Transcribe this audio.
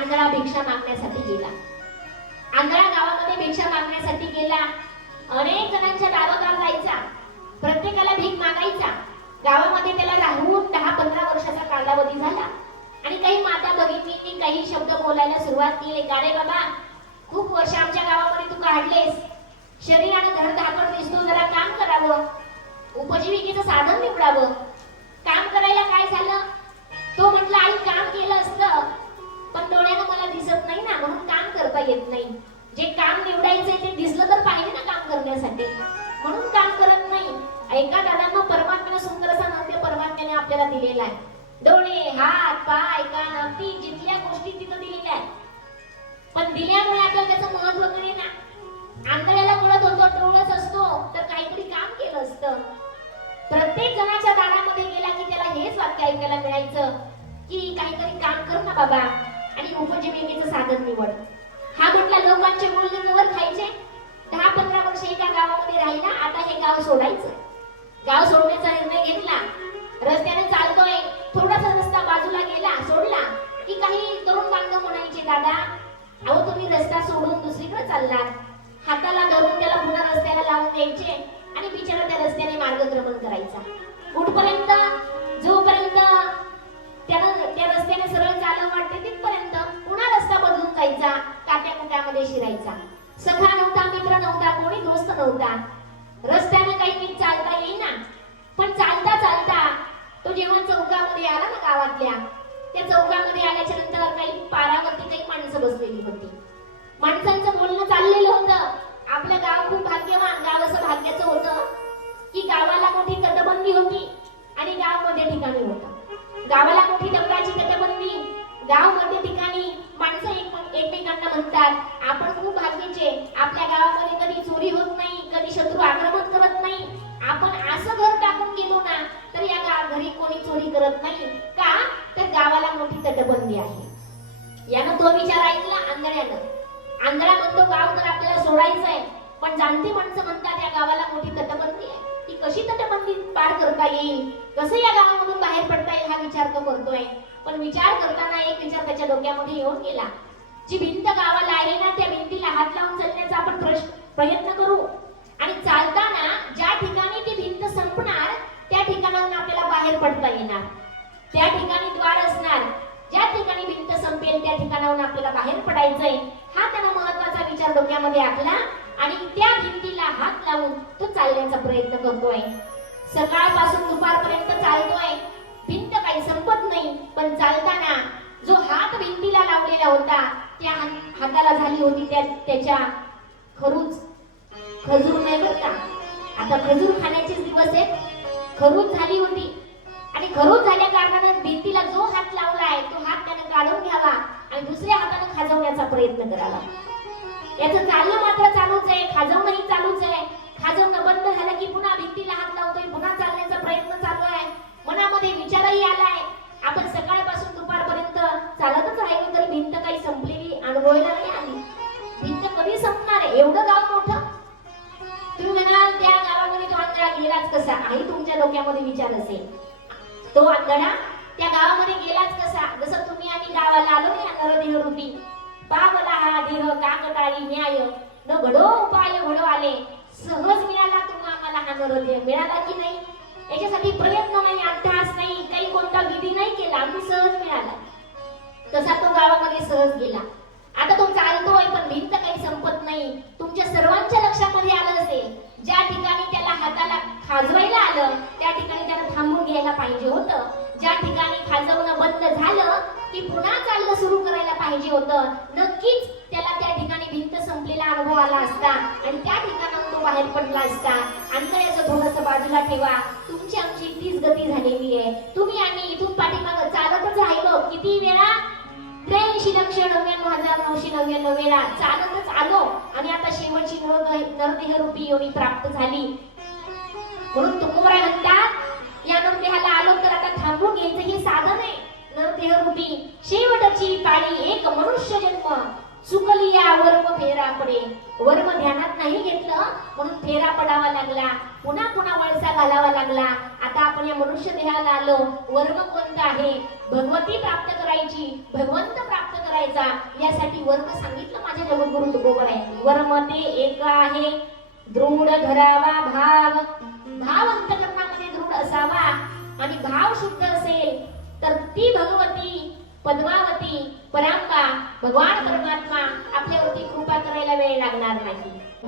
आंधळा भिक्षा मागण्यासाठी गेला. आंधळा गावामध्ये भिक्षा मागण्यासाठी गेला. अनेक जणांच्या दारोदार जायचा. प्रत्येकाला भीक मागायचा. गावामध्ये त्याला राहून दहा पंधरा वर्षाचा कालावधी झाला. आणि काही माता भगिनींनी काही शब्द बोलायला सुरुवात केली. का रे बाबा? खूप वर्ष आमच्या गावामध्ये तू काढलेस. शरीरानं धडधाकड दिसतो जरा काम करावं. उपजीविकेचं साधन निवडावं. काम करायला काय झालं? तो म्हटलं आई काम केलं परमात्म्याने सुंदर असा नाट्य परमात्म्याने आपल्याला दिलेला आहे. डोळे हात पाय कान अगदी जिथल्या गोष्टी तिथं दिलेल्या आहेत. पण दिल्यामुळे आपल्याला त्याचं महत्त्व कळे ना आंधळ्याला कळत होतं डोळच असतो तर काहीतरी काम केलं असतं. प्रत्येक जणाच्या दारामध्ये गेला की त्याला हेच वाक्य ऐकायला मिळायचं की काहीतरी काम कर ना बाबा आणि उपजीविकेचं साधन निवड. हा म्हटला लोकांचे बोलणे वर खायचे? दहा पंधरा वर्ष एका गावामध्ये राहिला आता हे गाव सोडायचं. गाव सोडण्याचा निर्णय घेतला. रस्त्याने चालतोय. थोडासा रस्ता बाजूला गेला सोडला. की काही तरुण बांधव म्हणायचे दादा अहो तुम्ही रस्ता सोडून दुसरीकडे चाललात. हाताला धरून त्याला पुन्हा रस्त्याला लावून द्यायचे आणि बिचारा त्या रस्त्याने मार्गक्रमण करायचा. कुठपर्यंत जोपर्यंत त्यानं त्या रस्त्याने सरळ चालव वाटते तिथपर्यंत पुन्हा रस्ता बदलून जायचा काट्या कुट्यामध्ये शिरायचा. सखा नव्हता मित्र नव्हता कोणी दोस्त नव्हता. रस्त्याने काही आल्या त्या चौकामध्ये आल्याच्यानंतर काही पारावरती काही माणसं बसलेली होती. माणसांचं बोलणं चाललेलं होतं. आपलं गाव खूप भाग्यवान गाव असं भाग्याचं होतं की गावाला मोठी तटबंदी होती आणि गावमध्ये ठिकाणी होता गावाला मोठी दगडाची तटबंदी गावमध्ये ठिकाणी माणसं एक एकमेकांना म्हणतात आपण खूप भाग्याचे. आपल्या गावामध्ये कधी चोरी होत नाही कधी शत्रू आक्रमण करत नाही. आपण असं घर टाकून गेलो ना तर या गा- घरी कोणी चोरी करत नाही. मोठी आहे. यानं तो विचार ऐकला आंधळ्यानं. आंधळा म्हणतो गाव तर आपल्याला सोडायचं आहे पण जाणती माणसं म्हणतात या गावाला मोठी तटबंदी आहे. ती कशी तटबंदी पार करता येईल? कसं या गावामधून बाहेर पडता येईल? हा विचार तो करतोय. पण विचार करताना एक विचार त्याच्या डोक्यामध्ये येऊन गेला. जी भिंत गावाला आहे ना त्या भिंतीला हात लावून चालण्याचा आपण प्रयत्न करू. आणि चालताना ज्या ठिकाणी ती भिंत संपणार त्या ठिकाणाहून आपल्याला बाहेर पडता येणार. त्या ठिकाणी द्वार असणार. ठिकाणी भिंत संपेल त्या ठिकाणाहून आपल्याला बाहेर पडायचंय हा त्यांना महत्त्वाचा विचार डोक्यामध्ये आखला आणि त्या भिंतीला हात लावून तो चालण्याचा प्रयत्न करतोय. सकाळपासून दुपारपर्यंत चालतोय. भिंत काही संपत नाही पण चालताना जो हात भिंतीला लावलेला होता त्या हाताला झाली होती त्या त्याच्या खरूच खजूर नाही बघता आता खजूर खाण्याचेच दिवस आहेत. खरूच झाली होती. आणि खरूच झाल्या कारणाने भिंतीला जो हात लावलाय तो हात त्याने काढून घ्यावा आणि दुसऱ्या हाताने खाजवण्याचा प्रयत्न करावा. याचं चालणं मात्र चालूच आहे खाजवणंही चालूच आहे. खाजवणं बंद झालं की पुन्हा भिंतीला हात लावतोय पुन्हा चालण्याचा प्रयत्न चालू आहे. मनामध्ये विचारही आलाय. आपण सकाळपासून दुपारपर्यंत चालतच राहिलो तरी भिंत काही संपलेली अनुभवायला नाही आली भिंत कधी संपणार आहे? एवढं गाव मोठं? तुम्ही म्हणाल त्या गावामध्ये तो आंधळा गेलाच कसा? आई तुमच्या डोक्यामध्ये विचार असेल. तो आंधळा त्या गावामध्ये गेलाच कसा? जसं तुम्ही आम्ही गावाला आलो या नरदेह रूपी. पावला हा देह काकटाळी न्याय. न घडो उपाय घडो आले. सहज मिळाला तुम्हा आम्हाला हा नरदेह मिळाला की नाही? याच्यासाठी प्रयत्न नाही अभ्यास नाही काही कोणता विधी नाही केला. आम्ही सहज मिळाला. तसा तो गावामध्ये सहज गेला. आता तो चालतोय पण भिंत काही संपत नाही. तुमच्या सर्वांच्या लक्षामध्ये आलं असेल. ज्या ठिकाणी त्याला हाताला खाजवायला आलं करायला पाहिजे होतं. ज्या ठिकाणी खाजवणं बंद झालं की पुन्हा चालणं सुरू करायला पाहिजे होतं. नक्कीच त्याला त्या ठिकाणी भिंत संपलेला अनुभव आला असता आणि त्या ठिकाणाहून तो बाहेर पडला असता. अंतराचं थोडस बाजूला ठेवा. तुमची आमची तीच गती झालेली आहे. तुम्ही आम्ही इथून पाठीमागं चालतच राहिलो. किती वेळा? त्र्याऐंशी लक्ष नव्याण्णव हजार नऊशे नव्याण्णव वेळा चालतच आलो. आणि आता शेवटची नरदेह रूपी योनी प्राप्त झाली. म्हणून तुकोबरा म्हणतात नरदेह रूपी शेवटची पाळी एक मनुष्य जन्म. चुकली या वर्म फेरा पडे वर्म ध्यानात नाही घेतलं म्हणून फेरा पडावा लागला. पुन्हा पुन्हा वळसा घालावा लागला. आता आपण या मनुष्य देहाला आलो. वर्म कोणता आहे? भगवती प्राप्त करायची. भगवंत प्राप्त करायचा. यासाठी वर्म सांगितलं माझ्या जगद्गुरु तुकोबर आहे वर्म ते एक आहे. दृढ धरावा भाव. भाव अंतकरणामध्ये दृढ असावा. आणि भाव शुद्ध असेल तर ती भगवती पद्मावती परांबा भगवान परमात्मा आपल्यावरती कृपा करायला वेळ लागणार नाही.